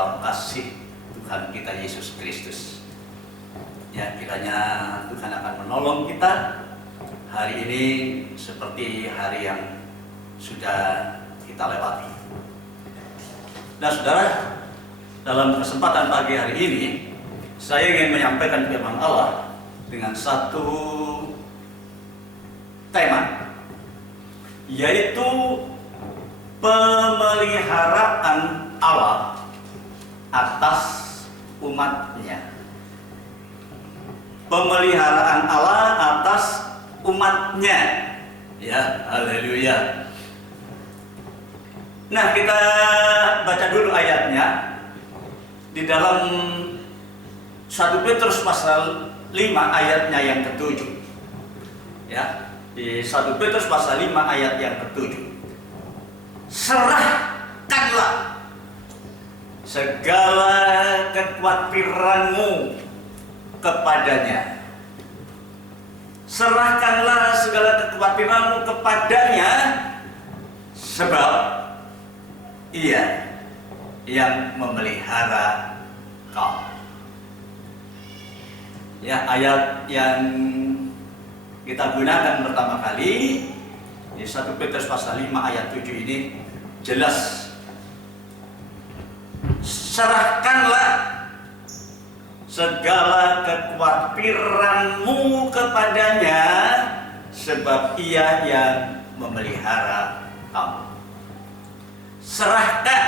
dalam kasih Tuhan kita Yesus Kristus. Ya, kiranya Tuhan akan menolong kita hari ini seperti hari yang sudah kita lewati. Nah, saudara, dalam kesempatan pagi hari ini saya ingin menyampaikan firman Allah dengan satu tema, yaitu pemeliharaan Allah atas umatnya. Pemeliharaan Allah atas umatnya. Ya, haleluya. Nah, kita baca dulu ayatnya di dalam 1 Petrus pasal 5 ayatnya yang ke-7. Ya, di 1 Petrus pasal 5 ayat yang ke-7. Serahkanlah segala kekhawatiranmu kepadanya. Serahkanlah segala kekhawatiranmu kepadanya, sebab Ia yang memelihara kau. Ya, ayat yang kita gunakan pertama kali di 1 Petrus pasal 5 ayat 7 ini jelas. Serahkanlah segala kekhawatiranmu kepadanya, sebab Ia yang memelihara kamu. Serahkan.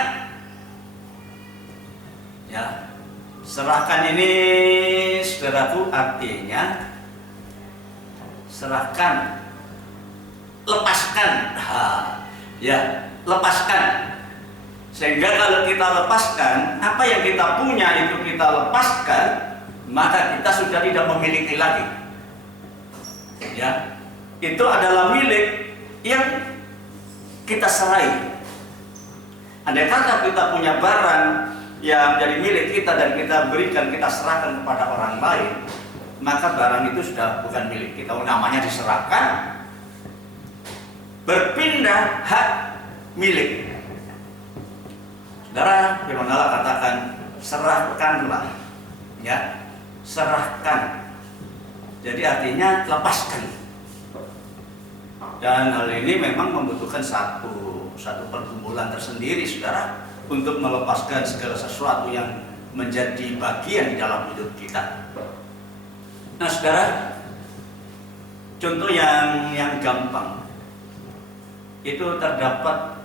Ya, serahkan ini, saudaraku, artinya serahkan, lepaskan. Ya, lepaskan. Sehingga kalau kita lepaskan, apa yang kita punya itu kita lepaskan, maka kita sudah tidak memiliki lagi. Ya, itu adalah milik yang kita serai. Andai kata kita punya barang yang jadi milik kita dan kita berikan, kita serahkan kepada orang lain, maka barang itu sudah bukan milik kita. Namanya diserahkan, berpindah hak milik. Saudara, firman Allah katakan serahkanlah, ya, serahkan. Jadi artinya lepaskan. Dan hal ini memang membutuhkan satu pergumulan tersendiri, saudara, untuk melepaskan segala sesuatu yang menjadi bagian di dalam hidup kita. Nah, saudara, contoh yang gampang itu terdapat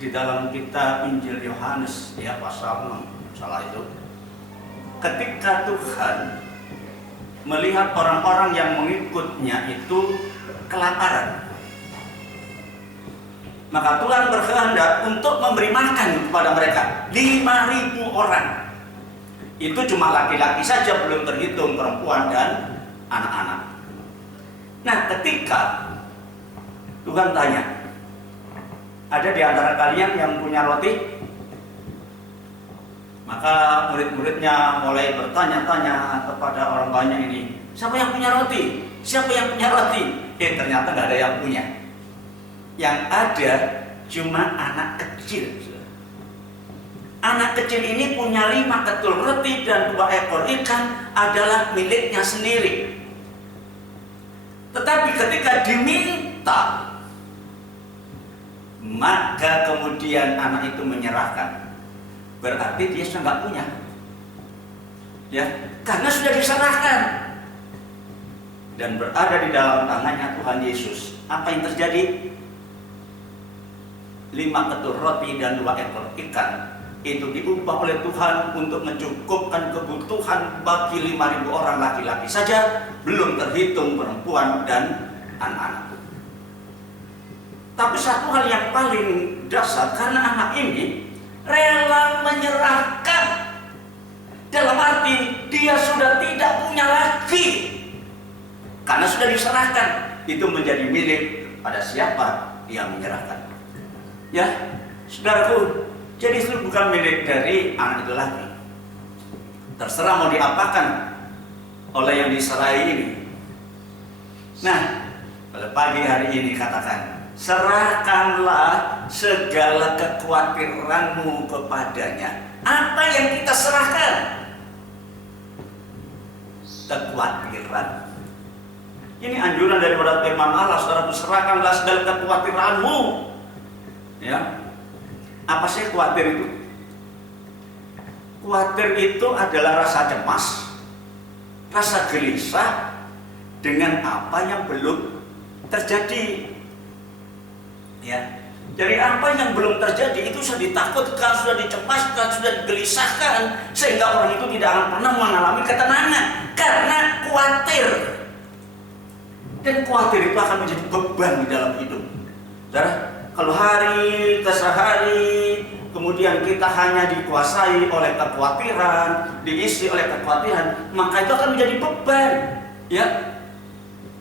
di dalam kitab Injil Yohanes, ya, pasal 6, salah itu. Ketika Tuhan melihat orang-orang yang mengikutnya itu kelaparan, maka Tuhan berkehendak untuk memberi makan kepada mereka 5.000 orang. Itu cuma laki-laki saja, belum terhitung perempuan dan anak-anak. Nah, ketika Tuhan tanya, ada di antara kalian yang punya roti? Maka murid-muridnya mulai bertanya-tanya kepada orang banyak ini, siapa yang punya roti? Siapa yang punya roti? Ternyata nggak ada yang punya. Yang ada cuma anak kecil. Anak kecil ini punya 5 ketul roti dan 2 ekor ikan, adalah miliknya sendiri. Tetapi ketika diminta, maka kemudian anak itu menyerahkan. Berarti dia sudah nggak punya, ya, karena sudah diserahkan dan berada di dalam tangannya Tuhan Yesus. Apa yang terjadi? 5 ketul roti dan 2 ekor ikan itu diubah oleh Tuhan untuk mencukupkan kebutuhan bagi 5.000 orang laki-laki saja, belum terhitung perempuan dan anak-anak. Tapi satu hal yang paling dasar, karena anak ini rela menyerahkan, dalam arti dia sudah tidak punya lagi, karena sudah diserahkan. Itu menjadi milik pada siapa dia menyerahkan. Ya, saudaraku, jadi itu bukan milik dari anak itu lagi. Terserah mau diapakan oleh yang diserai ini. Nah, pada pagi hari ini katakan, serahkanlah segala kekhawatiranmu kepadanya, Apa yang kita serahkan? Kekhawatiran. Ini anjuran daripada firman Allah, saudara, serahkanlah segala kekhawatiranmu. Ya. Apa sih khawatir itu? Khawatir itu adalah rasa cemas, rasa gelisah dengan apa yang belum terjadi. Ya. Dari apa yang belum terjadi itu sudah ditakutkan, sudah dicemaskan, sudah digelisahkan, sehingga orang itu tidak akan pernah mengalami ketenangan karena khawatir. Dan khawatir itu akan menjadi beban di dalam hidup. Saudara, kalau hari ke hari kemudian kita hanya dikuasai oleh kekhawatiran, diisi oleh kekhawatiran, maka itu akan menjadi beban. Ya.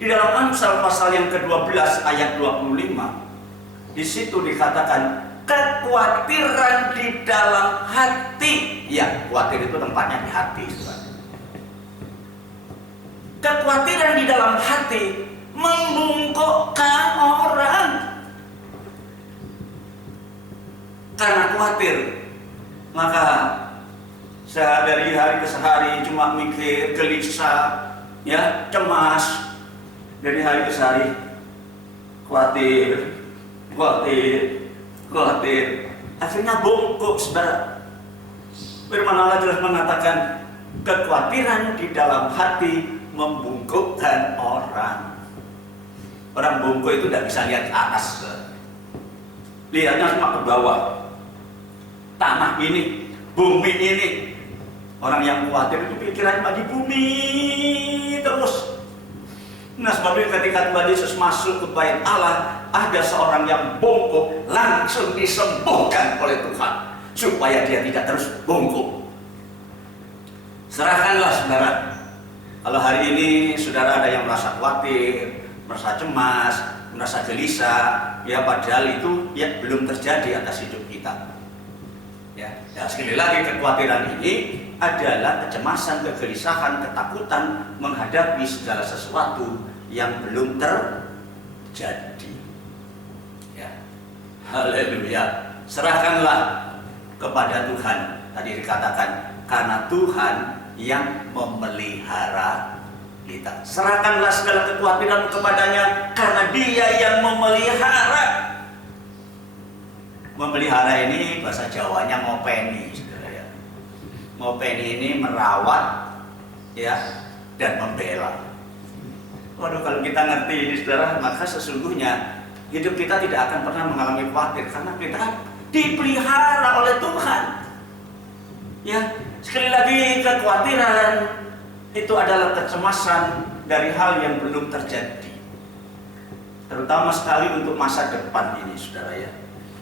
Di dalam Amsal pasal yang ke-12 ayat 25, di situ dikatakan kekhawatiran di dalam hati. Ya, khawatir itu tempatnya di hati. Kekhawatiran di dalam hati membungkukkan orang. Karena khawatir, maka dari hari ke hari cuma mikir, gelisah, ya, cemas. Dari hari ke hari khawatir, akhirnya bungkuk, saudara. Firman Allah jelas mengatakan kekhawatiran di dalam hati membungkukkan orang. Orang bungkuk itu tidak bisa lihat ke atas, lihatnya cuma ke bawah. Tanah ini, bumi ini. Orang yang khawatir itu pikirannya di bumi terus. Nah, sebab itu ketika Tuhan Yesus masuk ke bait Allah, ada seorang yang bungkuk, langsung disembuhkan oleh Tuhan supaya dia tidak terus bungkuk. Serahkanlah, saudara. Kalau hari ini saudara ada yang merasa khawatir, merasa cemas, merasa gelisah, ya padahal itu ya belum terjadi atas hidup kita. Ya, sekali lagi kekhawatiran ini adalah kecemasan, kegelisahan, ketakutan menghadapi segala sesuatu yang belum terjadi. Ya. Haleluya. Serahkanlah kepada Tuhan. Tadi dikatakan karena Tuhan yang memelihara kita. Serahkanlah segala kekhawatiran kepadanya karena Dia yang memelihara. Memelihara ini bahasa Jawanya ngopeni, saudara ya. Ngopeni ini merawat, ya, dan membela. Waduh, kalau kita ngerti ini, saudara, maka sesungguhnya hidup kita tidak akan pernah mengalami khawatir karena kita dipelihara oleh Tuhan. Ya, sekali lagi kekhawatiran itu adalah kecemasan dari hal yang belum terjadi. Terutama sekali untuk masa depan ini, saudara ya.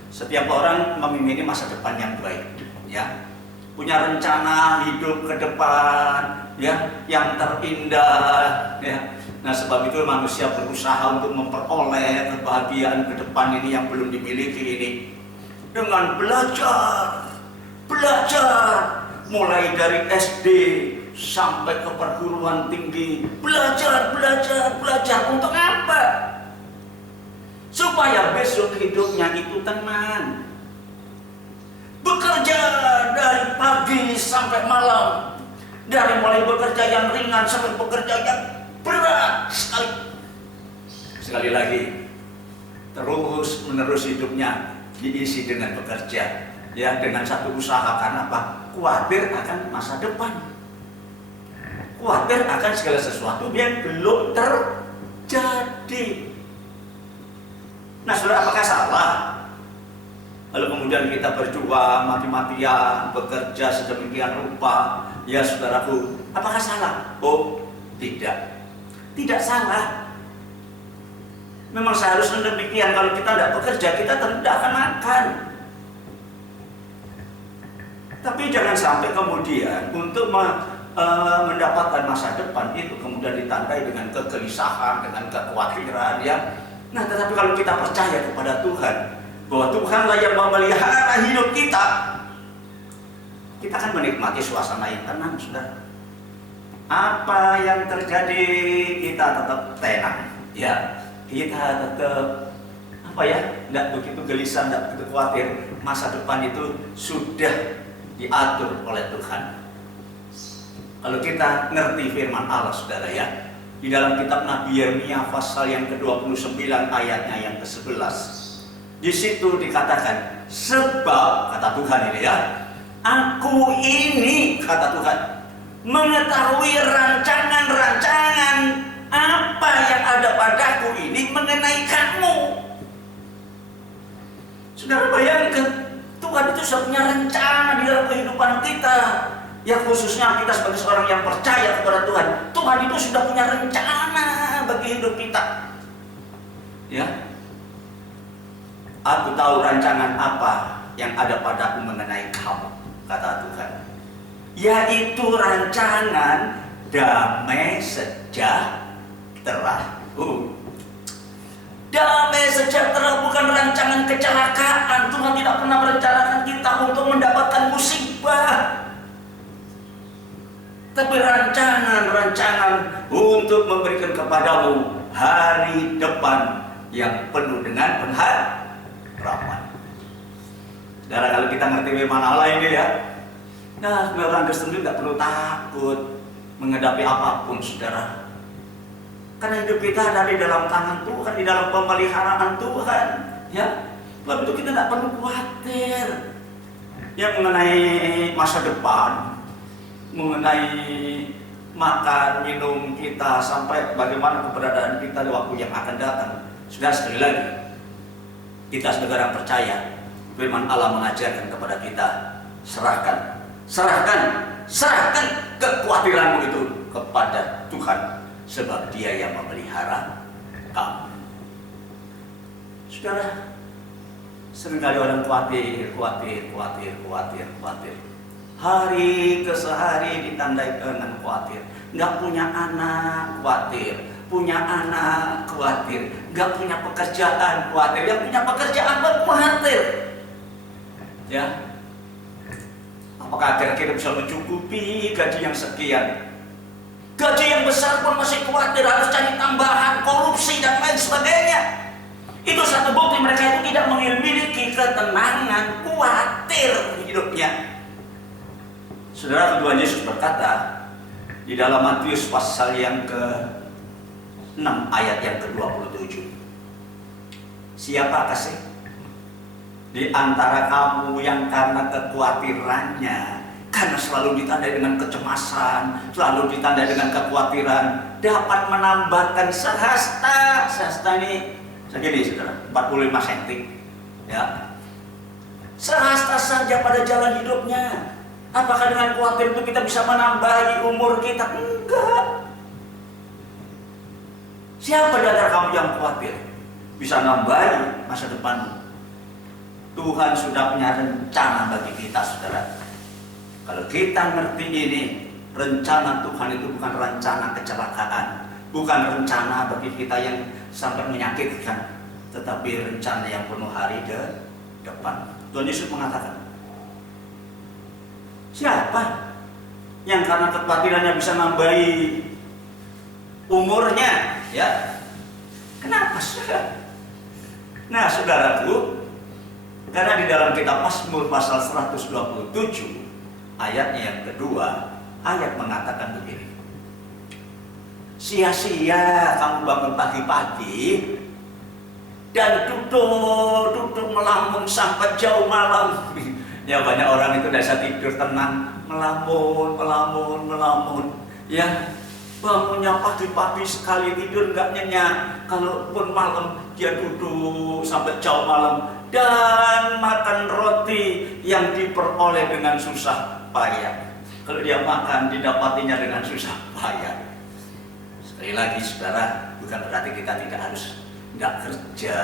Setiap orang memiliki masa depan yang baik, ya, punya rencana hidup ke depan, ya, yang terindah, ya. Nah, sebab itu manusia berusaha untuk memperoleh kebahagiaan ke depan ini yang belum dimiliki ini dengan belajar, mulai dari SD sampai ke perguruan tinggi, belajar untuk apa? Supaya besok hidupnya itu tenang. Bekerja dari pagi sampai malam, dari mulai bekerja yang ringan sampai bekerja yang berat sekali. Sekali lagi, terus menerus hidupnya diisi dengan bekerja, ya, dengan satu usaha. Karena apa? Khawatir akan masa depan, khawatir akan segala sesuatu yang belum terjadi. Nah, saudara, apakah salah lalu kemudian kita berjuang mati-matian, bekerja sedemikian rupa? Ya, saudaraku, apakah salah? Oh, tidak. Tidak salah. Memang seharusnya demikian. Kalau kita tidak bekerja, kita tidak akan makan. Tapi jangan sampai kemudian untuk mendapatkan masa depan itu kemudian ditandai dengan kegelisahan, dengan kekhawatiran, ya. Nah, tetapi kalau kita percaya kepada Tuhan, bahwa Tuhanlah yang memelihara hidup kita, kita akan menikmati suasana yang tenang, saudara. Apa yang terjadi, kita tetap tenang, ya. Kita tetap tidak begitu gelisah, tidak begitu khawatir. Masa depan itu sudah diatur oleh Tuhan. Kalau kita ngerti firman Allah, saudara ya, di dalam kitab Nabi Yeremia pasal yang ke-29 ayatnya yang ke-11, di situ dikatakan, sebab kata Tuhan ini ya, aku ini kata Tuhan mengetahui rancangan-rancangan apa yang ada padaku ini mengenai kamu. Saudara bayangkan, Tuhan itu sudah punya rencana di dalam kehidupan kita. Ya khususnya kita sebagai seorang yang percaya kepada Tuhan, Tuhan itu sudah punya rencana bagi hidup kita. Ya, aku tahu rancangan apa yang ada padaku mengenai kamu, kata Tuhan, yaitu rancangan damai sejahtera. Damai sejahtera bukan rancangan kecelakaan. Tuhan tidak pernah merencanakan kita untuk mendapatkan musibah, tapi rancangan untuk memberikan kepadamu hari depan yang penuh dengan pengharapan. Saudara, kalau kita ngerti firman Allah ini ya, nah orang Kristen juga nggak perlu takut menghadapi apapun, saudara. Karena hidup kita ada di dalam tangan Tuhan, di dalam pemeliharaan Tuhan. Ya, sebab itu kita tidak perlu khawatir ya mengenai masa depan, mengenai makan, minum kita, sampai bagaimana keberadaan kita di waktu yang akan datang. Sudah, sekali lagi, kita sebagai orang percaya, firman Allah mengajarkan kepada kita, serahkan kekhawatiranmu itu kepada Tuhan, sebab Dia yang memelihara kamu. Saudara, seringkali orang khawatir. Hari ke hari ditandai dengan khawatir. Nggak punya anak, khawatir. Punya anak, khawatir. Nggak punya pekerjaan, khawatir. Yang punya pekerjaan pun khawatir. Ya, apakah kira-kira bisa mencukupi gaji yang sekian? Gaji yang besar pun masih khawatir, harus cari tambahan, korupsi dan lain sebagainya. Itu satu bukti mereka itu tidak memiliki ketenangan, khawatir hidupnya. Saudara, Tuhan Yesus berkata di dalam Matius pasal yang ke-6 ayat yang ke-27, siapakah sih di antara kamu yang karena kekhawatirannya, karena selalu ditandai dengan kecemasan, selalu ditandai dengan kekhawatiran, dapat menambahkan sehasta ini segini, saudara, 45 cm ya, sehasta saja pada jalan hidupnya. Apakah dengan khawatir itu kita bisa menambahi umur kita? Enggak. Siapa di antara kamu yang khawatir bisa nambahi masa depanmu? Tuhan sudah punya rencana bagi kita, saudara. Kalau kita ngerti ini, rencana Tuhan itu bukan rencana kecelakaan, bukan rencana bagi kita yang sampai menyakitkan, tetapi rencana yang penuh hari depan. Tuhan Yesus mengatakan, siapa yang karena kekhawatirannya bisa nambahi umurnya? Ya, kenapa, saudara? Nah, saudaraku, karena di dalam kitab Mazmur pasal 127 ayatnya yang kedua, ayat mengatakan begini, sia-sia kamu bangun pagi-pagi dan duduk melamun sampai jauh malam. Ya, banyak orang itu dasar tidur tenang, melamun. Ya, bangunnya pagi-pagi sekali tidur nggak nyenyak. Kalaupun malam dia duduk sampai jauh malam dan makan roti yang diperoleh dengan susah payah. Kalau dia makan didapatinya dengan susah payah. Sekali lagi, saudara, bukan berarti kita tidak kerja,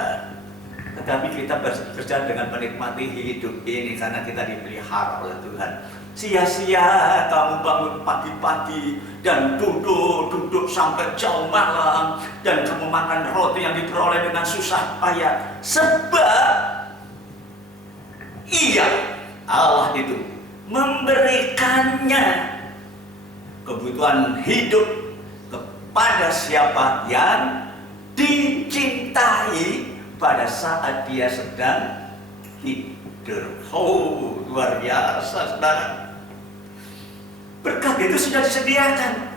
tetapi kita bekerja dengan menikmati hidup ini karena kita dipelihara oleh Tuhan. Sia-sia kamu bangun pagi-pagi dan duduk sampai jauh malam, dan kamu makan roti yang diperoleh dengan susah payah, sebab Ia, Allah itu, memberikannya kebutuhan hidup kepada siapa yang dicintai pada saat dia sedang tidur. Oh, luar biasa, saudara. Berkat itu sudah disediakan.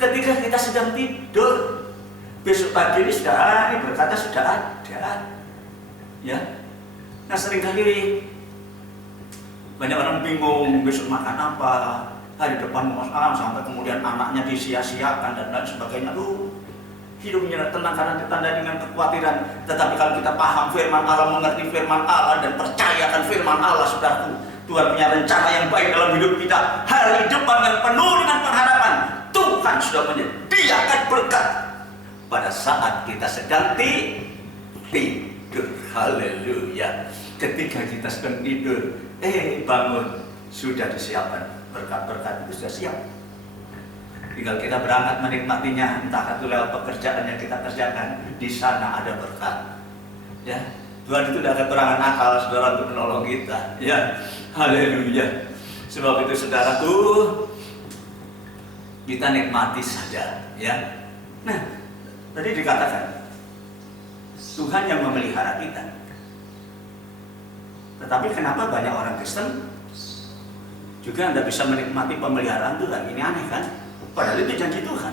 Ketika kita sedang tidur, besok pagi ini sudah berkatnya sudah ada. Ya. Nah, seringkali banyak orang bingung besok makan apa, hari depan sampai kemudian anaknya disia-siakan dan lain sebagainya. Hidupnya tenang karena ditandai dengan kekhawatiran. Tetapi kalau kita paham firman Allah, mengerti firman Allah dan percayakan firman Allah, saudaraku, Tuhan punya rencana yang baik dalam hidup kita. Hari depan yang penuh dengan pengharapan. Tuhan sudah menyediakan berkat pada saat kita sedang tidur. Haleluya. Ketika kita sedang tidur, bangun, sudah disiapkan berkat-berkat itu sudah siap. Tinggal kita berangkat menikmatinya, entah itu lewat pekerjaan yang kita kerjakan, di sana ada berkat. Ya, Tuhan itu tidak kekurangan akal, saudara, untuk menolong kita. Ya, haleluya. Sebab itu, saudaraku, kita nikmati saja. Ya. Nah, tadi dikatakan Tuhan yang memelihara kita. Tetapi kenapa banyak orang Kristen juga tidak bisa menikmati pemeliharaan Tuhan? Ini aneh kan? Padahal itu janji Tuhan.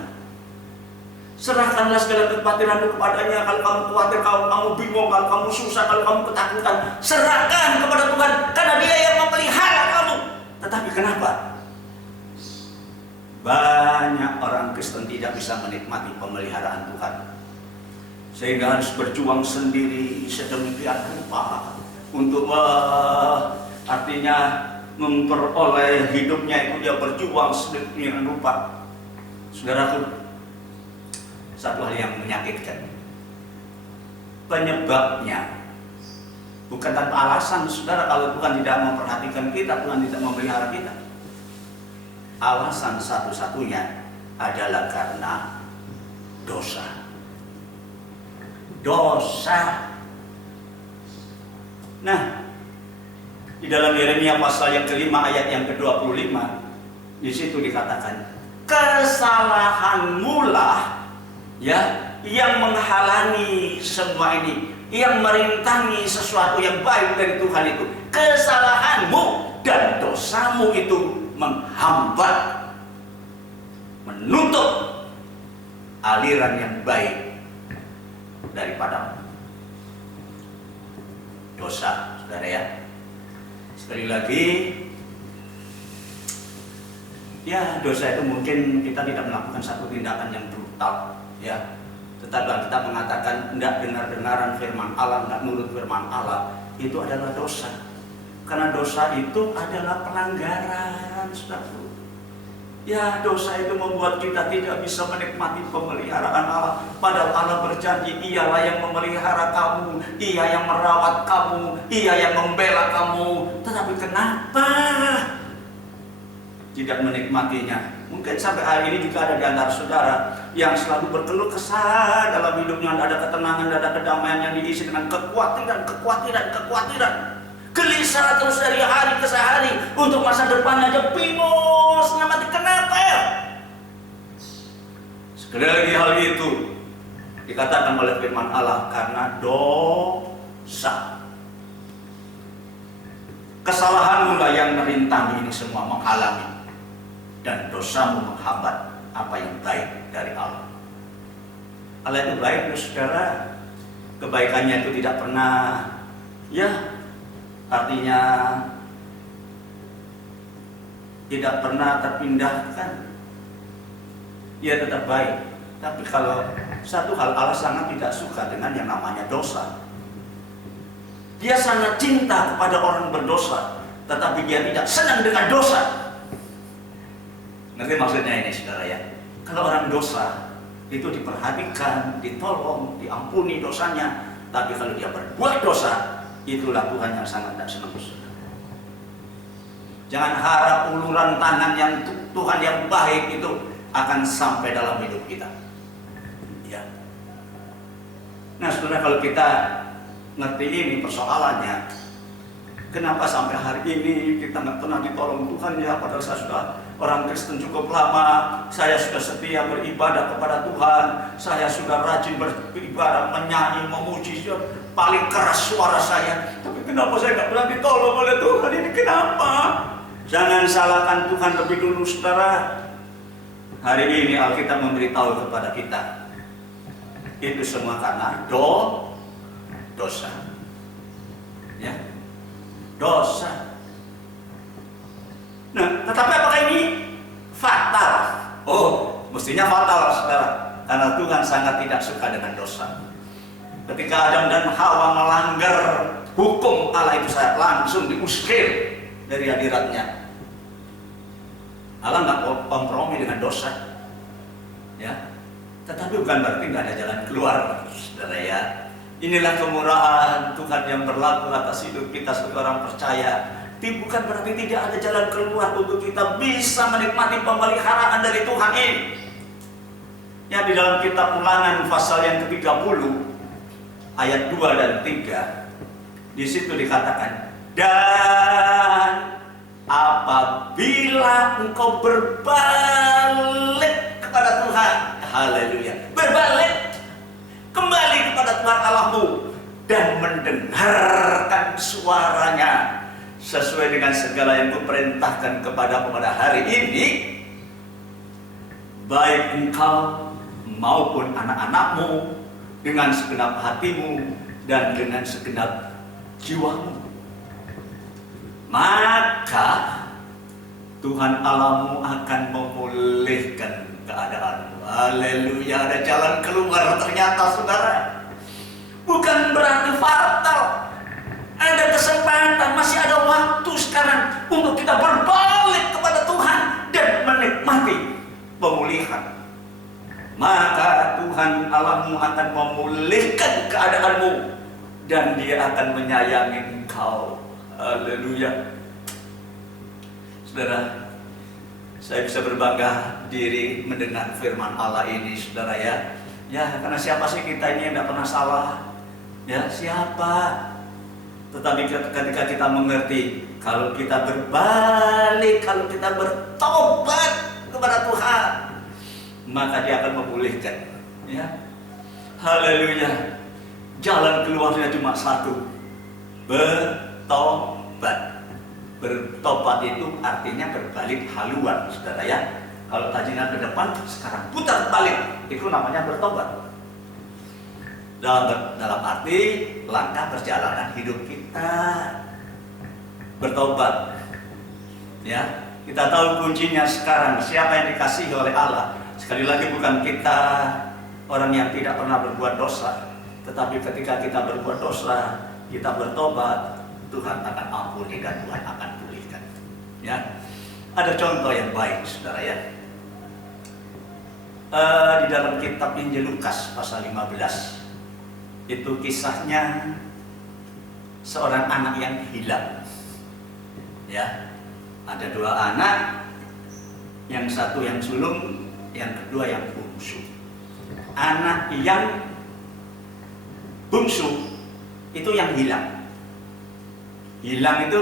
Serahkanlah segala kekhawatiranmu kepadanya. Kalau kamu khawatir, kalau kamu bingung, kalau kamu susah, kalau kamu ketakutan, serahkan kepada Tuhan, karena Dia yang memelihara kamu. Tetapi kenapa banyak orang Kristen tidak bisa menikmati pemeliharaan Tuhan, sehingga harus berjuang sendiri sedemikian rupa untuk artinya memperoleh hidupnya itu. Dia berjuang sedemikian rupa. Saudaraku, satu hal yang menyakitkan, penyebabnya bukan tanpa alasan, saudara. Kalau Tuhan tidak memperhatikan kita, Tuhan tidak memelihara kita, alasan satu-satunya adalah karena dosa. Nah, di dalam Yeremia pasal yang kelima ayat yang ke-25, di situ dikatakan, kesalahanmu lah ya yang menghalangi semua ini, yang merintangi sesuatu yang baik dari Tuhan itu. Kesalahanmu dan dosamu itu menghambat, menutup aliran yang baik daripada dosa, saudara ya. Sekali lagi, ya, dosa itu mungkin kita tidak melakukan satu tindakan yang brutal, ya. Tetapi kita mengatakan tidak dengar-dengaran firman Allah, tidak nurut firman Allah, itu adalah dosa. Karena dosa itu adalah pelanggaran, saudara. Ya, dosa itu membuat kita tidak bisa menikmati pemeliharaan Allah. Padahal Allah berjanji, Ialah yang memelihara kamu, Ia yang merawat kamu, Ia yang membela kamu. Tetapi kenapa tidak menikmatinya? Mungkin sampai hari ini juga ada di antara saudara yang selalu berkeluh kesah dalam hidupnya. Tidak ada ketenangan, tidak ada kedamaian, yang diisi dengan kekhawatiran. Gelisah terus dari hari ke hari, untuk masa depan aja bingung, setengah mati. Kenapa ya? Sekali lagi hal itu dikatakan oleh firman Allah, karena dosa. Kesalahanmu lah yang merintangi ini semua, menghalangi, dan dosamu menghambat apa yang baik dari Allah. Allah itu baik, saudara. Kebaikannya itu tidak pernah, ya, artinya tidak pernah terpindahkan. Ia tetap baik. Tapi kalau satu hal, Allah sangat tidak suka dengan yang namanya dosa. Dia sangat cinta kepada orang berdosa, tetapi Dia tidak senang dengan dosa. Ngerti maksudnya ini, saudara ya? Kalau orang dosa itu diperhatikan, ditolong, diampuni dosanya. Tapi kalau dia berbuat dosa, itulah Tuhan yang sangat tidak senang. Jangan harap uluran tangan yang Tuhan yang baik itu akan sampai dalam hidup kita. Ya. Nah, saudara, kalau kita ngerti ini persoalannya, kenapa sampai hari ini kita nggak pernah ditolong Tuhan ya? Padahal saya sudah orang Kristen cukup lama, saya sudah setia beribadah kepada Tuhan, saya sudah rajin beribadah, menyanyi, memuji. paling keras suara saya, tapi kenapa saya nggak pernah ditolong oleh Tuhan? Ini kenapa? Jangan salahkan Tuhan lebih dulu, saudara. Hari ini Alkitab memberitahu kepada kita, itu semua karena dosa. Ya, dosa. Nah, tetapi apakah ini fatal? Oh, mestinya fatal, saudara, karena Tuhan sangat tidak suka dengan dosa. Ketika Adam dan Hawa melanggar hukum Allah itu, saya langsung diusir dari hadiratnya. Allah nggak kompromi dengan dosa, ya. Tetapi bukan berarti nggak ada jalan keluar, saudara ya. Inilah kemurahan Tuhan yang berlaku atas hidup kita sebagai orang percaya. Bukan berarti tidak ada jalan keluar untuk kita bisa menikmati pemeliharaan dari Tuhan ini. Ya, di dalam kitab Ulangan pasal yang ke-30 ayat 2 dan 3, di situ dikatakan, dan apabila engkau berbalik kepada Tuhan, haleluya, berbalik kembali kepada Tuhan Allahmu dan mendengarkan suaranya sesuai dengan segala yang kuperintahkan kepadamu pada hari ini, baik engkau maupun anak-anakmu dengan segenap hatimu dan dengan segenap jiwamu, maka Tuhan Allahmu akan memulihkan keadaanmu. Haleluya, ada jalan keluar ternyata, saudara. Bukan berarti fatal. Ada kesempatan, masih ada waktu sekarang untuk kita berbalik kepada Tuhan dan menikmati pemulihan. Maka Tuhan Allahmu akan memulihkan keadaanmu dan Dia akan menyayangi engkau. Haleluya. Saudara, saya bisa berbangga diri mendengar firman Allah ini, saudara ya. Ya, karena siapa sih kita ini yang tidak pernah salah? Ya, siapa? Tetapi ketika kita mengerti, kalau kita berbalik, kalau kita bertobat kepada Tuhan, maka Dia akan memulihkan. Ya, haleluya. Jalan keluarnya cuma satu, bertobat. Bertobat itu artinya berbalik haluan, saudara ya. Kalau tajinan ke depan, sekarang putar balik, itu namanya bertobat. Dalam arti langkah perjalanan hidup kita bertobat. Ya, kita tahu kuncinya sekarang siapa yang dikasihi oleh Allah. Sekali lagi, bukan kita orang yang tidak pernah berbuat dosa, tetapi ketika kita berbuat dosa, kita bertobat, Tuhan akan ampuni dan Tuhan akan pulihkan. Ya, ada contoh yang baik, saudara ya. Di dalam kitab Injil Lukas pasal 15. Itu kisahnya seorang anak yang hilang. Ya, ada dua anak, yang satu yang sulung, yang kedua yang bungsu. Anak yang bungsu itu yang hilang. Hilang itu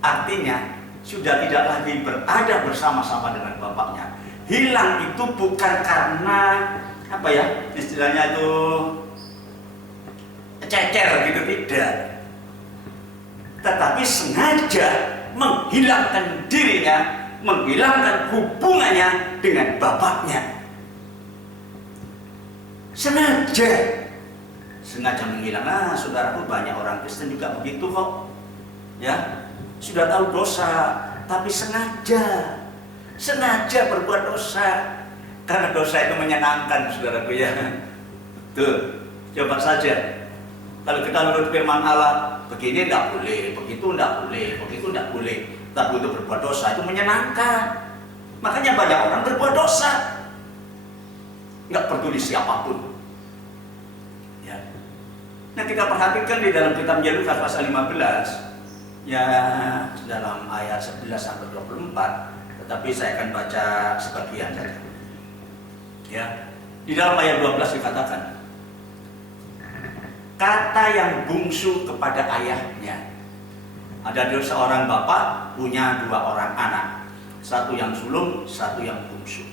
artinya sudah tidak lagi berada bersama-sama dengan bapaknya. Hilang itu bukan karena apa ya, istilahnya itu cecer gitu, tidak, tetapi sengaja menghilangkan dirinya, menghilangkan hubungannya dengan bapaknya. Sengaja menghilang. Nah, saudaraku, banyak orang Kristen juga begitu kok. Ya, sudah tahu dosa, tapi sengaja berbuat dosa, karena dosa itu menyenangkan, saudaraku ya. Tuh, coba saja. Kalau kita menurut firman Allah, begini tidak boleh, begitu tidak boleh, begitu tidak boleh. Tapi untuk berbuat dosa itu menyenangkan. Makanya banyak orang berbuat dosa, nggak peduli siapapun. Ya. Nah, kita perhatikan di dalam kitab Injil Lukas pasal 15, ya, dalam ayat 11 sampai 24. Tetapi saya akan baca sebagian saja. Ya, di dalam ayat 12 dikatakan, kata yang bungsu kepada ayahnya. Ada seorang bapak punya dua orang anak, satu yang sulung, satu yang bungsu.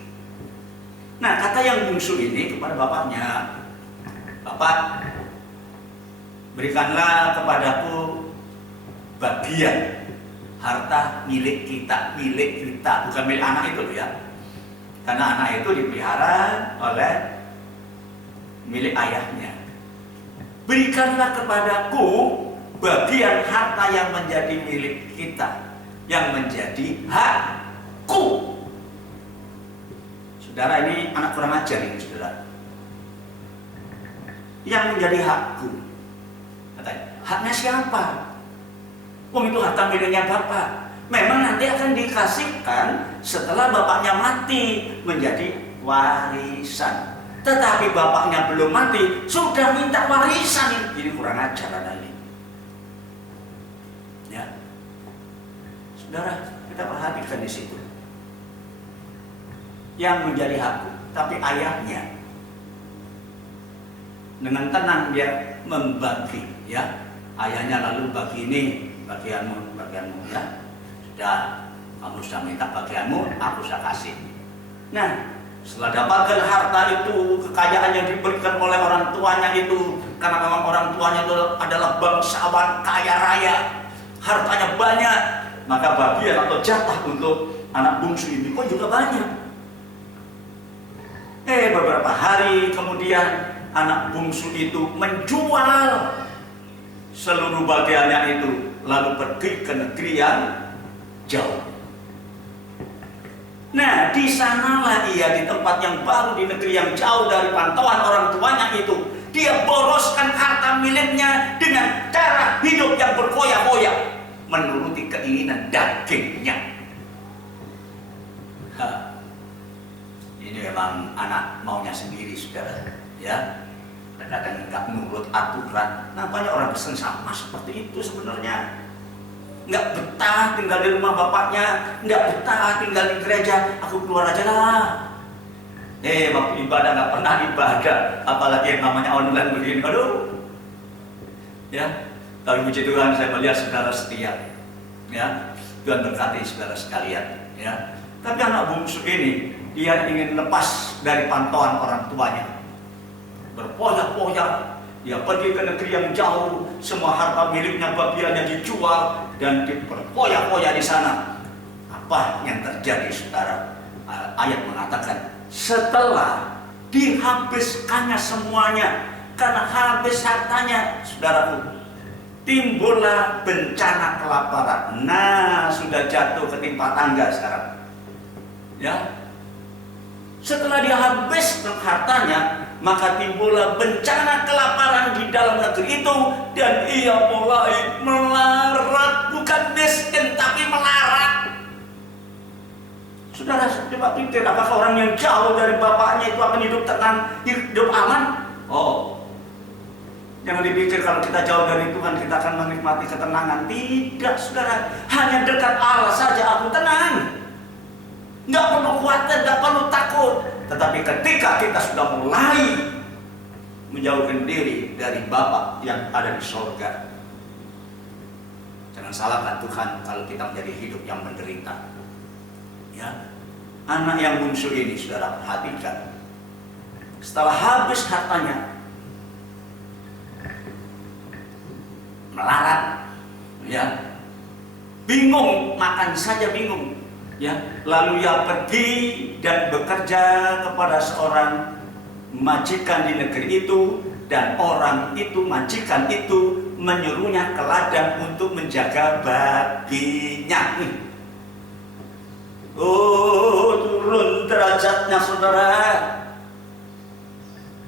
Nah, kata yang bungsu ini kepada bapaknya, bapak, berikanlah kepadaku bagian harta milik kita, bukan milik anak itu ya. Karena anak itu dipelihara oleh milik ayahnya. Berikanlah kepadaku bagian harta yang menjadi milik kita, yang menjadi hakku. Saudara, ini anak kurang ajar ini, saudara. Yang menjadi hakku, katanya, haknya siapa? Itu harta miliknya Bapak. Memang nanti akan dikasihkan setelah bapaknya mati menjadi warisan. Tetapi bapaknya belum mati, sudah minta warisan. Ini kurang ajar ada ini. Ya, saudara, kita perhatikan di situ. Yang menjadi hakku, tapi ayahnya dengan tenang dia membagi, ya. Ayahnya lalu bagi ini bagianmu, ya. Sudah, kamu sudah minta bagianmu, aku sudah kasih. Nah, setelah dapatkan harta itu, kekayaan yang diberikan oleh orang tuanya itu, karena memang orang tuanya itu adalah bangsawan kaya raya, hartanya banyak, maka bagian atau jatah untuk anak bungsu ini pun juga banyak. Beberapa hari kemudian anak bungsu itu menjual seluruh bagiannya itu, lalu pergi ke negeri yang jauh. Nah, di sanalah ia, di tempat yang baru, di negeri yang jauh dari pantauan orang tuanya itu, dia boroskan harta miliknya dengan cara hidup yang berfoya-foya, menuruti keinginan dagingnya. Ini memang anak maunya sendiri, saudara, ya. Kadang-kadang nggak nurut aturan. Nah, banyak orang Kristen sama seperti itu sebenarnya. Nggak betah tinggal di rumah bapaknya, nggak betah tinggal di gereja, aku keluar aja lah. Waktu ibadah nggak pernah ibadah, apalagi yang namanya online begini. Aduh, ya. Tapi puji Tuhan, saya melihat saudara setia, ya. Tuhan berkati saudara sekalian, ya. Tapi anak bungsu ini, dia ingin lepas dari pantauan orang tuanya, berpoya-poya. Dia pergi ke negeri yang jauh, semua harta miliknya bagiannya dijual dan diperpoya-poya di sana. Apa yang terjadi, saudara? Ayat mengatakan, setelah dihabiskannya semuanya, karena habis hartanya, saudaraku, timbullah bencana kelaparan. Nah, sudah jatuh ketimpa tangga sekarang. Ya, setelah dia habis hartanya, maka timbullah bencana kelaparan di dalam negeri itu, dan ia mulai melarat, bukan miskin tapi melarat. Saudara, coba pikir, apakah orang yang jauh dari bapaknya itu akan hidup tenang, hidup aman? Jangan dipikir kalau kita jauh dari Tuhan kita akan menikmati ketenangan. Tidak, saudara, hanya dekat Allah saja aku tenang. Nggak perlu khawatir, nggak perlu takut. Tetapi ketika kita sudah mulai menjauhkan diri dari Bapa yang ada di sorga, jangan salahkan Tuhan kalau kita menjadi hidup yang menderita. Ya, anak yang bungsu ini, saudara, perhatikan. Setelah habis hartanya, melarat, ya, bingung, makan saja bingung. Ya, lalu ia pergi dan bekerja kepada seorang majikan di negeri itu, dan orang itu, majikan itu, menyuruhnya ke ladang untuk menjaga baginya. Turun derajatnya, saudara,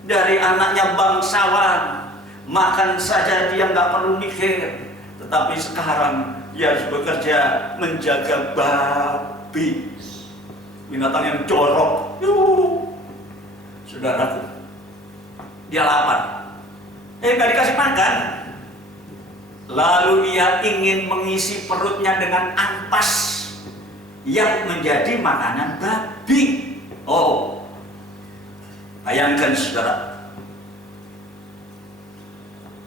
dari anaknya bangsawan, makan saja dia nggak perlu mikir, tetapi sekarang dia harus bekerja menjaga babi, binatang yang jorok. Saudaraku, dia lapar, nggak dikasih makan. Lalu ia ingin mengisi perutnya dengan ampas yang menjadi makanan babi. Bayangkan, saudara,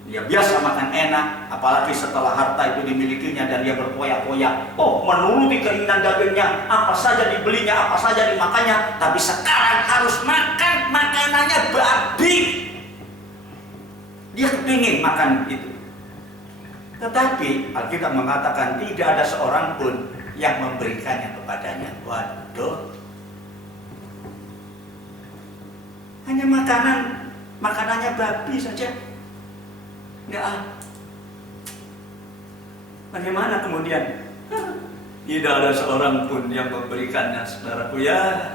dia biasa makan enak, apalagi setelah harta itu dimilikinya dan dia berpoya-poya. Menuruti keinginan dagingnya, apa saja dibelinya, apa saja dimakannya. Tapi sekarang harus makan makanannya babi. Dia kepingin makan itu. Tetapi Alkitab mengatakan tidak ada seorang pun yang memberikannya kepadanya. Waduh. Hanya makanannya babi saja. Enggak ah. Bagaimana kemudian? Tidak ada seorang pun yang memberikannya, saudaraku ya.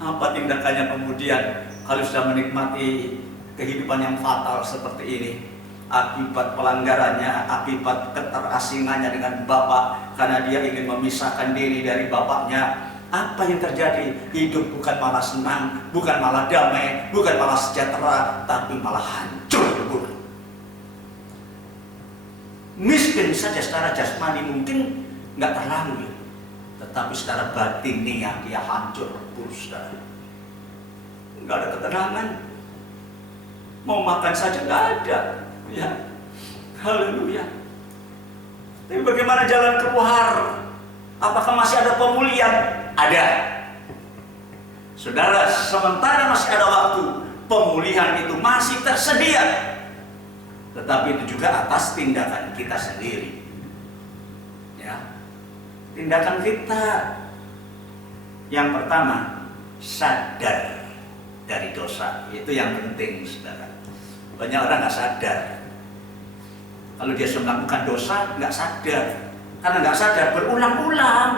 Apa tindakannya kemudian kalau sudah menikmati kehidupan yang fatal seperti ini? Akibat pelanggarannya, akibat keterasingannya dengan Bapak, karena dia ingin memisahkan diri dari Bapaknya. Apa yang terjadi? Hidup bukan malah senang, bukan malah damai, bukan malah sejahtera, tapi malah hancur lebur. Miskin saja secara jasmani mungkin nggak terlalu ya, tetapi secara batinnya dia hancur lebur, saudara. Nggak ada ketenangan, mau makan saja nggak ada, ya. Haleluya. Tapi bagaimana jalan keluar? Apakah masih ada pemulihan? Ada. Saudara, sementara masih ada waktu, pemulihan itu masih tersedia. Tetapi itu juga atas tindakan kita sendiri. Ya. Tindakan kita yang pertama, sadar dari dosa. Itu yang penting, saudara. Banyak orang nggak sadar. Kalau dia sudah melakukan dosa, nggak sadar. Karena nggak sadar berulang-ulang.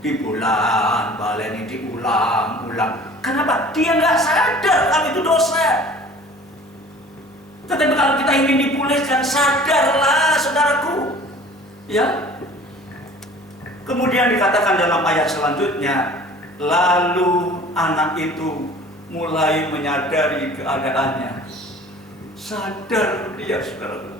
Di bulan, baleni diulang-ulang. Kenapa? Dia nggak sadar kalau itu dosa. Tetapi kalau kita ingin dipulihkan, sadarlah, saudaraku. Ya. Kemudian dikatakan dalam ayat selanjutnya, lalu anak itu mulai menyadari keadaannya. Sadar dia, saudaraku.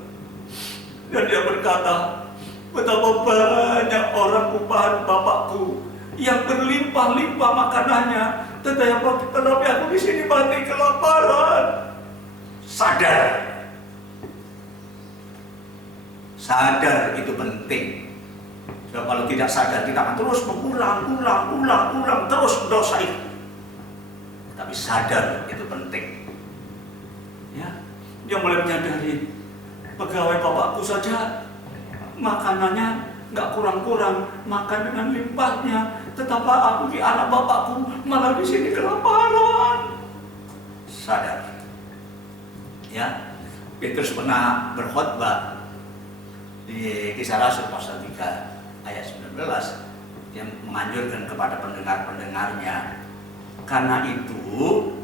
Dan dia berkata, betapa banyak orang upahan Bapakku yang berlimpah-limpah makanannya, tetapi aku di sini mati kelaparan. Sadar. Sadar itu penting. So, kalau tidak sadar, kita akan terus mengulang terus dosa itu. Tapi sadar itu penting. Ya, dia mulai menyadari, pegawai Bapakku saja makanannya nggak kurang-kurang, makan dengan limpahnya, tetapi aku di anak Bapakku malah di sini kelaparan. Sadar. Ya, Petrus pernah berkhotbah di Kisah Rasul pasal 3 ayat 19 yang menganjurkan kepada pendengar-pendengarnya, karena itu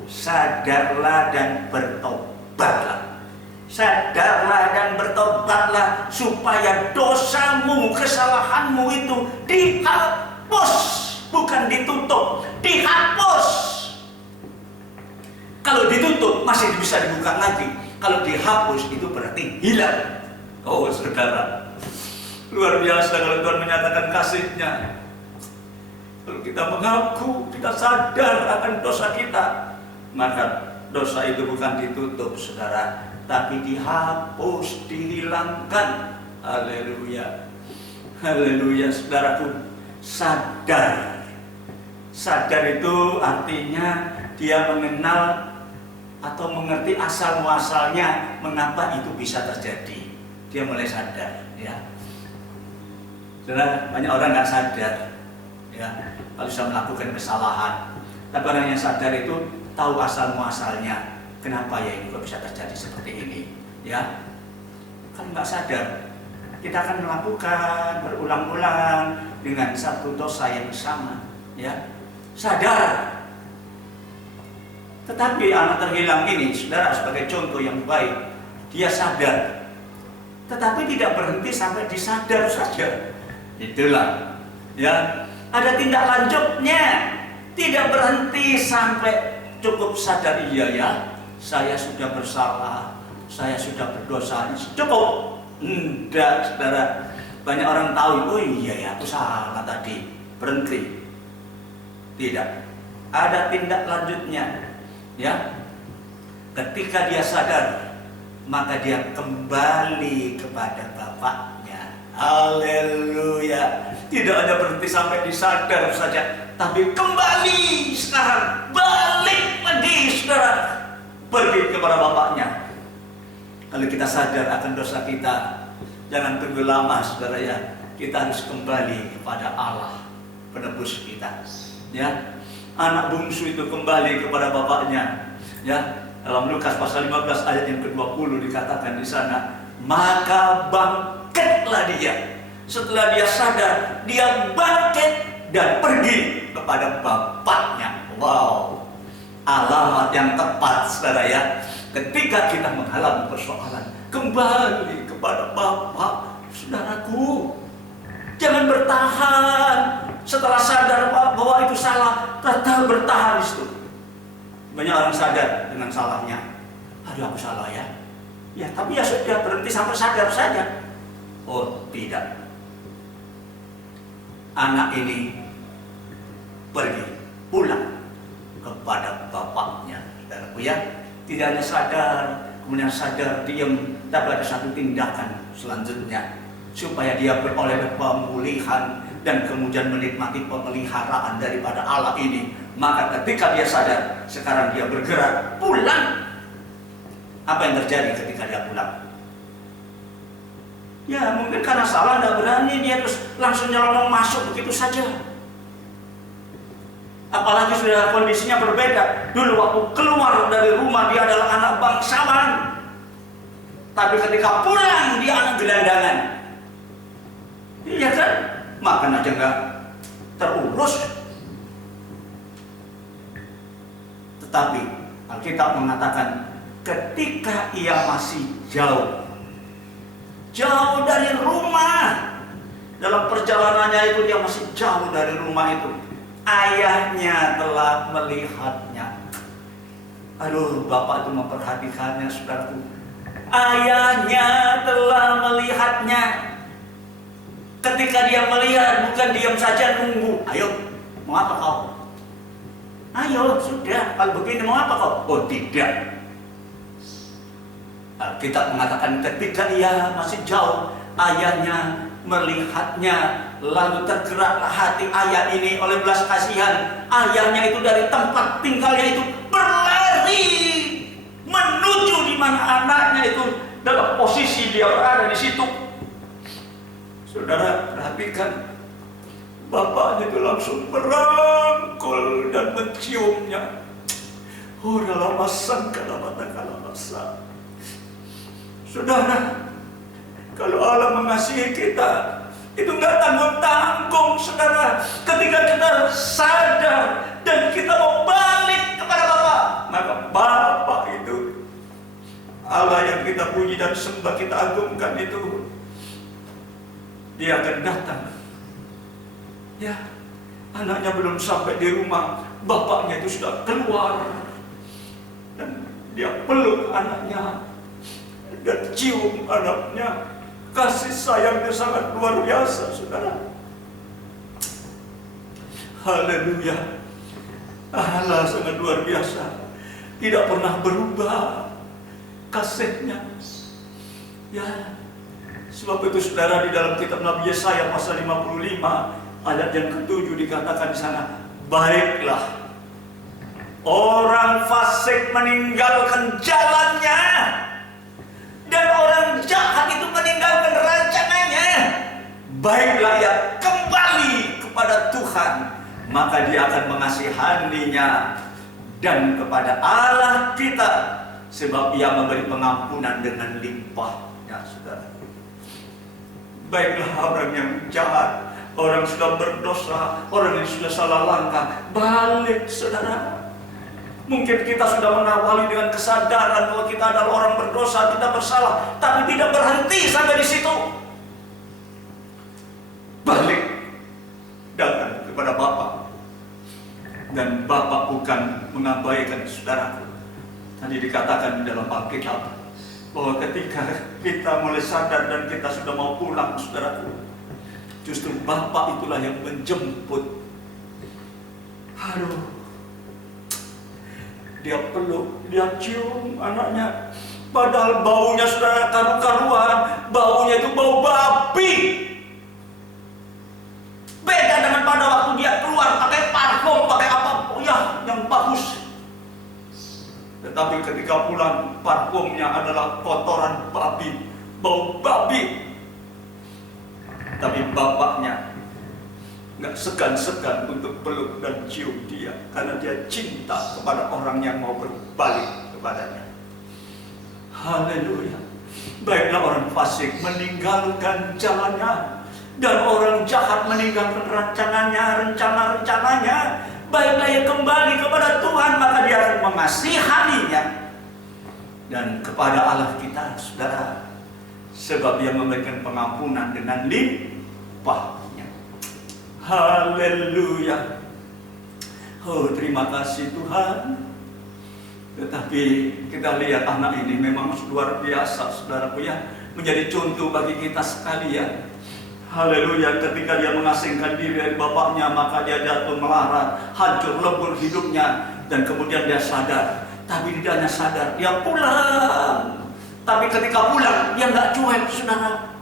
sadarlah dan bertobatlah. Sadarlah dan bertobatlah supaya dosamu, kesalahanmu itu dihapus, bukan ditutup, dihapus. Kalau ditutup masih bisa dibuka lagi. Kalau dihapus itu berarti hilang. Oh saudara, luar biasa kalau Tuhan menyatakan kasih-Nya. Kalau kita mengaku, kita sadar akan dosa kita, maka dosa itu bukan ditutup, saudara, tapi dihapus, dihilangkan. Haleluya. Haleluya, saudaraku. Sadar. Sadar itu artinya dia mengenal atau mengerti asal muasalnya mengapa itu bisa terjadi. Dia mulai sadar, ya. Saudara, banyak orang nggak sadar, ya, kalau bisa melakukan kesalahan. Tapi orang yang sadar itu tahu asal muasalnya. Kenapa ya ini kok bisa terjadi seperti ini, ya? Kalau nggak sadar, kita akan melakukan berulang-ulang dengan satu dosa yang sama, ya. Sadar. Tetapi anak terhilang ini, saudara, sebagai contoh yang baik, dia sadar, tetapi tidak berhenti sampai disadar saja. Itulah, ya, ada tindak lanjutnya. Tidak berhenti sampai cukup sadar, iya ya, saya sudah bersalah, saya sudah berdosa, cukup. Enggak, saudara. Banyak orang tahu, oh iya ya, aku salah tadi, berhenti. Tidak, ada tindak lanjutnya. Ya, ketika dia sadar, maka dia kembali kepada Bapaknya. Haleluya. Tidak hanya berhenti sampai disadar saja, tapi kembali sekarang, balik lagi, saudara, pergi kepada Bapaknya. Kalau kita sadar akan dosa kita, jangan tunggu lama saudara ya. Kita harus kembali kepada Allah penebus kita. Ya, anak bungsu itu kembali kepada bapaknya. Ya, dalam Lukas pasal 15 ayat yang ke-20 dikatakan di sana, maka bangkitlah dia. Setelah dia sadar, dia bangkit dan pergi kepada bapaknya. Wow, alamat yang tepat saudara ya. Ketika kita mengalami persoalan, kembali kepada Bapak, saudaraku. Jangan bertahan setelah sadar bahwa itu salah, tetap bertahan di situ. Banyak orang sadar dengan salahnya. Aduh, aku salah ya. Ya, tapi ya sudah, berhenti sampai sadar saja. Oh, tidak. Anak ini pergi pulang kepada bapaknya. Saudaraku ya, tidak hanya sadar, kemudian sadar, diam, tapi ada satu tindakan selanjutnya supaya dia beroleh pemulihan dan kemudian menikmati pemeliharaan daripada Allah ini. Maka ketika dia sadar, sekarang dia bergerak pulang. Apa yang terjadi ketika dia pulang? Ya mungkin karena salah, tidak berani, dia terus langsung nyelonong masuk begitu saja. Apalagi sudah kondisinya berbeda. Dulu waktu keluar dari rumah dia adalah anak bangsawan, tapi ketika pulang dia anak gelandangan. Iya kan? Makan aja nggak terurus. Tetapi Alkitab mengatakan ketika ia masih jauh dari rumah, dalam perjalanannya itu dia masih jauh dari rumah itu, ayahnya telah melihatnya. Aduh, bapak itu memperhatikannya, saudaraku. Ayahnya telah melihatnya. Ketika dia melihat, bukan diam saja nunggu. Ayo, mau apa kau? Ayo, sudah, kalau begini mau apa kau? Oh tidak. Alkitab mengatakan ketika ia masih jauh, ayahnya melihatnya, lalu tergeraklah hati ayah ini oleh belas kasihan. Ayahnya itu dari tempat tinggalnya itu berlari menuju di mana anaknya itu dalam posisi dia berada di situ. Saudara perhatikan, bapaknya itu langsung merangkul dan menciumnya. Oh dalam masa kalau masa. Saudara, kalau Allah mengasihi kita, itu nggak tanggung-tanggung, saudara. Ketika kita sadar dan kita mau balik kepada Bapa, maka Bapa itu Allah yang kita puji dan sembah, kita agungkan itu, Dia akan datang. Ya, anaknya belum sampai di rumah, bapaknya itu sudah keluar dan dia peluk anaknya dan cium anaknya. Kasih sayangnya sangat luar biasa, saudara. Haleluya. Allah sangat luar biasa, tidak pernah berubah kasihnya. Ya, sebab itu saudara, di dalam kitab Nabi Yesaya pasal 55 ayat yang ke-7 dikatakan di sana, baiklah orang fasik meninggalkan jalannya dan orang jahat itu meninggalkan rancangannya. Baiklah ia kembali kepada Tuhan, maka dia akan mengasihaninya, dan kepada Allah kita, sebab ia memberi pengampunan dengan limpahnya, saudara. Baiklah orang yang jahat, orang sudah berdosa, orang yang sudah salah langkah, balik, saudara. Mungkin kita sudah mengawali dengan kesadaran bahwa kita adalah orang berdosa, kita bersalah, tapi tidak berhenti sampai di situ. Balik, datang kepada Bapa, dan Bapa bukan mengabaikan saudaraku. Tadi dikatakan di dalam Alkitab bahwa ketika kita mulai sadar dan kita sudah mau pulang, saudaraku, justru Bapa itulah yang menjemput. Aduh, dia peluk, dia cium anaknya. Padahal baunya sudah karu-karuan, baunya itu bau babi. Beda dengan pada waktu dia keluar pakai parfum, pakai apa, oh ya, yang bagus. Tetapi ketika pulang, parfumnya adalah kotoran babi, bau babi. Tapi bapaknya nggak segan-segan untuk peluk dan cium dia, karena dia cinta kepada orang yang mau berbalik kepadanya. Haleluya. Baiklah orang fasik meninggalkan jalannya, dan orang jahat meninggalkan rencana-rencananya. Baiklah ia kembali kepada Tuhan, maka dia akan mengasihaninya. Dan kepada Allah kita, saudara, sebab dia memberikan pengampunan dengan limpahnya. Haleluya. Oh, terima kasih Tuhan. Tetapi kita lihat anak ini memang luar biasa, saudaraku ya, menjadi contoh bagi kita sekalian. Haleluya. Ketika dia mengasingkan diri dari bapaknya, maka dia jatuh melarat, hancur lebur hidupnya, dan kemudian dia sadar. Tapi tidak hanya sadar, dia pulang. Tapi ketika pulang, dia nggak cuek, saudara.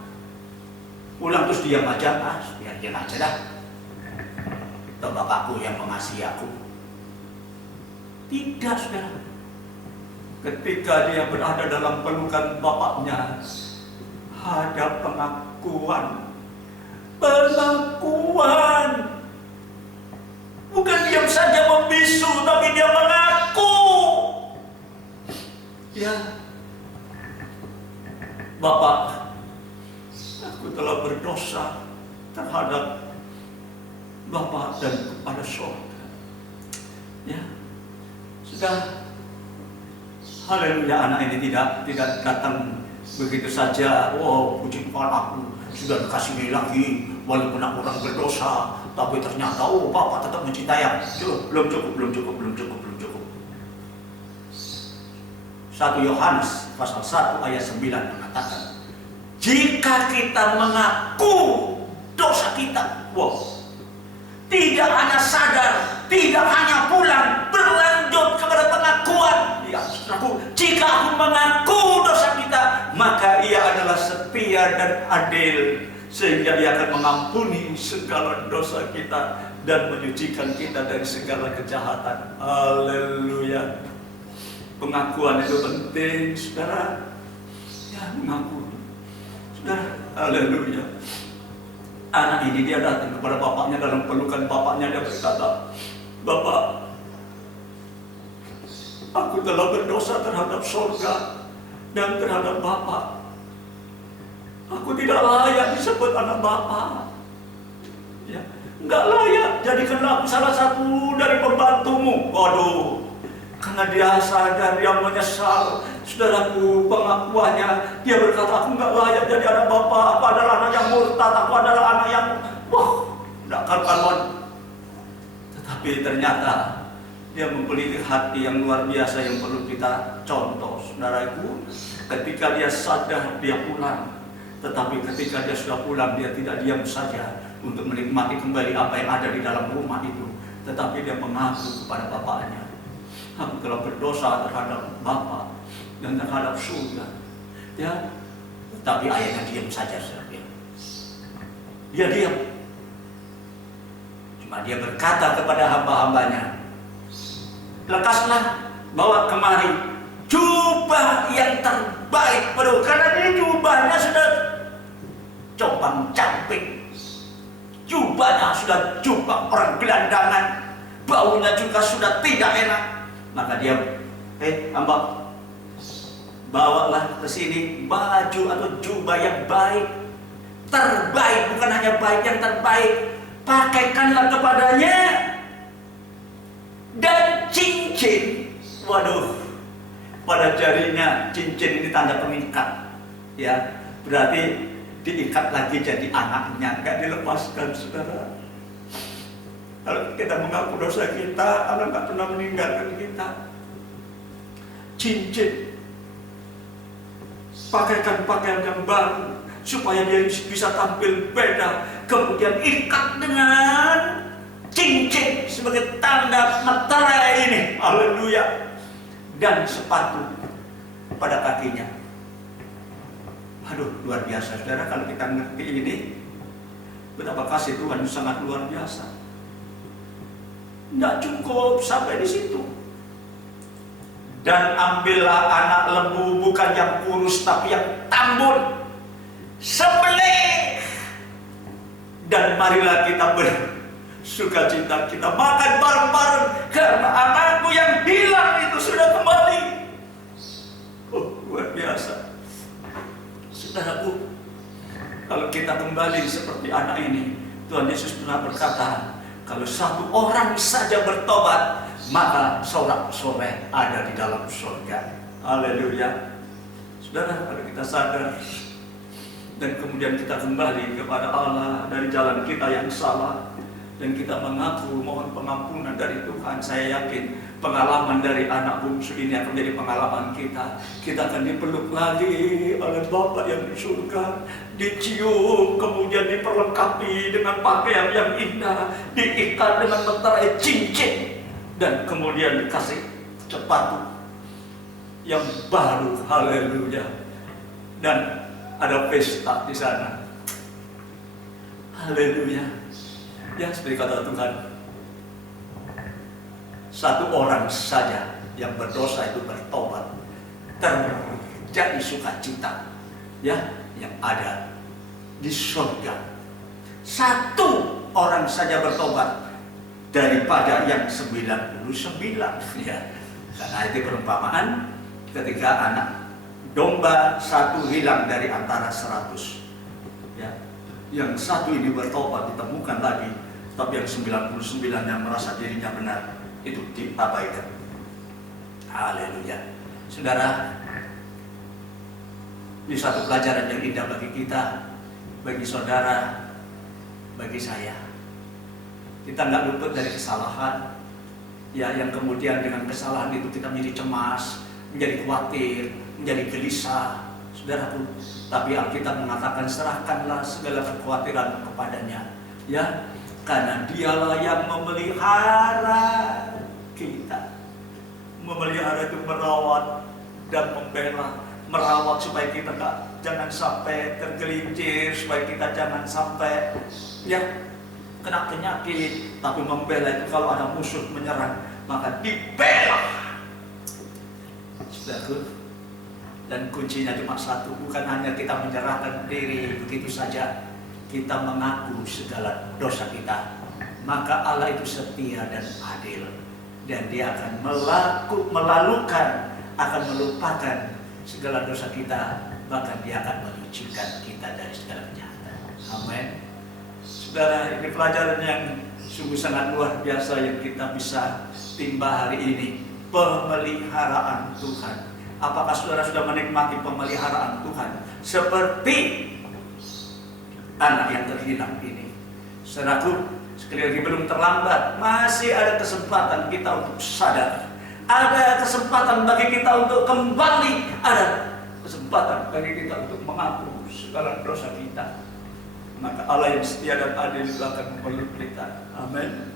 Pulang terus diam aja, biar diam aja dah. Atau bapakku yang mengasihi aku. Tidak, saudara. Ketika dia berada dalam pelukan bapaknya, ada pengakuan. Pengakuan. Bukan diam saja membisu, tapi dia mengaku. Ya, Bapak, aku telah berdosa terhadap Bapak dan kepada surga. Ya, sudah. Haleluya, anak ini tidak datang begitu saja. Oh, puji Tuhan, aku sudah dikasihi lagi, walaupun aku orang berdosa, tapi ternyata oh Bapak tetap mencintai aku. Belum cukup. 1 Yohanes pasal 1 ayat 9 mengatakan, jika kita mengaku dosa kita, tidak hanya sadar, tidak hanya pulang, berlanjut kepada pengakuan. Ya, saudaraku, jika aku mengaku dosa kita, maka ia adalah setia dan adil, sehingga dia akan mengampuni segala dosa kita dan menyucikan kita dari segala kejahatan. Haleluya. Pengakuan itu penting, saudara. Ya, mengaku. Saudara, haleluya. Anak ini dia datang kepada bapaknya, dalam pelukan bapaknya dia berkata, Bapak, aku telah berdosa terhadap surga dan terhadap Bapak. Aku tidak layak disebut anak Bapak. Ya, enggak layak. Jadikanlah aku salah satu dari pembantumu. Waduh. Karena dia sadar, dia menyesal. Saudaraku, pengakuannya, dia berkata, aku nggak layak jadi anak Bapak. Aku adalah anak yang murtad, aku adalah anak yang tidak karuan. Tetapi ternyata dia memiliki hati yang luar biasa yang perlu kita contoh, saudaraku. Ketika dia sadar, dia pulang. Tetapi ketika dia sudah pulang, dia tidak diam saja untuk menikmati kembali apa yang ada di dalam rumah itu. Tetapi dia mengaku kepada bapaknya, aku telah berdosa terhadap Bapa dan terhadap surga. Ya, tapi ayahnya diam saja, saudara. Dia diam. Cuma dia berkata kepada hamba-hambanya, lekaslah, bawa kemari jubah yang terbaik. Waduh, karena ini jubahnya sudah compang-camping. Jubahnya sudah jubah orang gelandangan. Baunya juga sudah tidak enak. Maka dia, hamba, bawalah ke sini baju atau jubah yang baik, terbaik, bukan hanya baik, yang terbaik. Pakaikanlah kepadanya, dan cincin. Waduh, pada jarinya cincin ini tanda pengikat. Ya, berarti diikat lagi jadi anaknya, nggak dilepaskan, saudara. Kalau kita mengaku dosa kita, Allah nggak pernah meninggalkan kita. Cincin, pakaikan pakaian yang baru supaya dia bisa tampil beda. Kemudian ikat dengan cincin sebagai tanda meterai ini. Haleluya. Dan sepatu pada kakinya. Aduh, luar biasa, saudara. Kalau kita ngerti ini, betapa kasih Tuhan sangat luar biasa. Tidak cukup sampai di situ. Dan ambillah anak lembu, bukan yang kurus tapi yang tambun, sembelih, dan marilah kita bersukacita, kita makan bareng-bareng, karena anakku yang hilang itu sudah kembali. Oh, luar biasa. Saudaraku, kalau kita kembali seperti anak ini, Tuhan Yesus pernah berkata, kalau satu orang saja bertobat, maka sorak-sorai ada di dalam surga. Haleluya. Saudara, kalau kita sadar dan kemudian kita kembali kepada Allah dari jalan kita yang salah, dan kita mengaku mohon pengampunan dari Tuhan, saya yakin pengalaman dari anak bungsu ini akan menjadi pengalaman kita. Kita akan dipeluk lagi oleh Bapa yang di surga, dicium, kemudian diperlengkapi dengan pakaian yang indah, diikat dengan meterai cincin, dan kemudian dikasih sepatu yang baru. Haleluya. Dan ada pesta di sana. Haleluya. Ya, seperti kata Tuhan, satu orang saja yang berdosa itu bertobat, terjadi sukacita, ya, yang ada di surga. Satu orang saja bertobat daripada yang 99, ya. Karena itu perumpamaan ketika anak domba satu hilang dari antara 100, ya. Yang satu ini bertobat, ditemukan lagi, tapi yang 99 yang merasa dirinya benar itu diabaikan. Haleluya. Saudara, ini satu pelajaran yang indah bagi kita, bagi saudara, bagi saya. Kita nggak luput dari kesalahan, ya, yang kemudian dengan kesalahan itu kita menjadi cemas, menjadi khawatir, menjadi gelisah, saudaraku. Tapi Alkitab mengatakan, serahkanlah segala kekhawatiran kepadanya, ya, karena Dialah yang memelihara kita. Memelihara itu merawat dan membela, merawat supaya kita jangan sampai tergelincir, supaya kita jangan sampai, ya, kena penyakit. Tapi membela itu kalau ada musuh menyerang, maka dibela, saudaraku. Dan kuncinya cuma satu, bukan hanya kita menyerahkan diri begitu saja, kita mengaku segala dosa kita, maka Allah itu setia dan adil, dan Dia akan akan melupakan segala dosa kita, bahkan Dia akan menyucikan kita dari segala kejahatan. Amin. Saudara, ini pelajaran yang sungguh sangat luar biasa yang kita bisa timba hari ini. Pemeliharaan Tuhan. Apakah saudara sudah menikmati pemeliharaan Tuhan seperti anak yang terhilang ini? Saudaraku, sekali lagi belum terlambat. Masih ada kesempatan kita untuk sadar. Ada kesempatan bagi kita untuk kembali. Ada kesempatan bagi kita untuk mengaku segala dosa kita. Maka Allah yang setia dan adil akan memperlihatkan. Amin.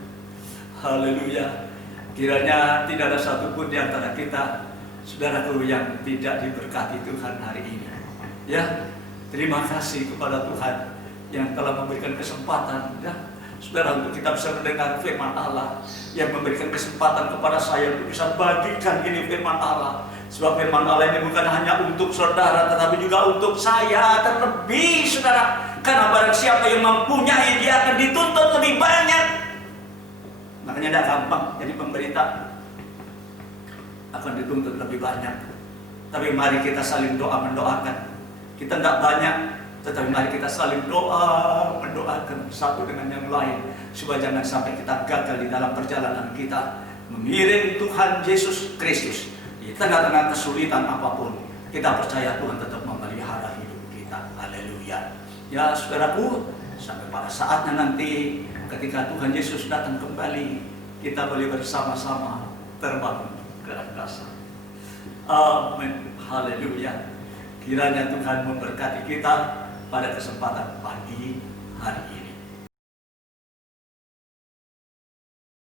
Haleluya. Kiranya tidak ada satupun di antara kita, saudaraku, yang tidak diberkati Tuhan hari ini. Ya, terima kasih kepada Tuhan yang telah memberikan kesempatan, ya, saudara, untuk kita bisa mendengar firman Allah, yang memberikan kesempatan kepada saya untuk bisa bagikan ini firman Allah. Sebab firman Allah ini bukan hanya untuk saudara, tetapi juga untuk saya, terlebih saudara. Karena barang siapa yang mempunyai, dia akan dituntut lebih banyak. Makanya tidak gampang jadi pemberita, akan dituntut lebih banyak. Tapi mari kita saling doa mendoakan. Kita tidak banyak, tetapi mari kita saling doa mendoakan satu dengan yang lain, supaya jangan sampai kita gagal di dalam perjalanan kita mengiring Tuhan Yesus Kristus. Di tengah-tengah kesulitan apapun, kita percaya Tuhan tetap memelihara hidup kita. Haleluya. Ya, saudaraku, sampai pada saatnya nanti ketika Tuhan Yesus datang kembali, kita boleh bersama-sama terbang ke angkasa. Amin. Haleluya. Kiranya Tuhan memberkati kita pada kesempatan pagi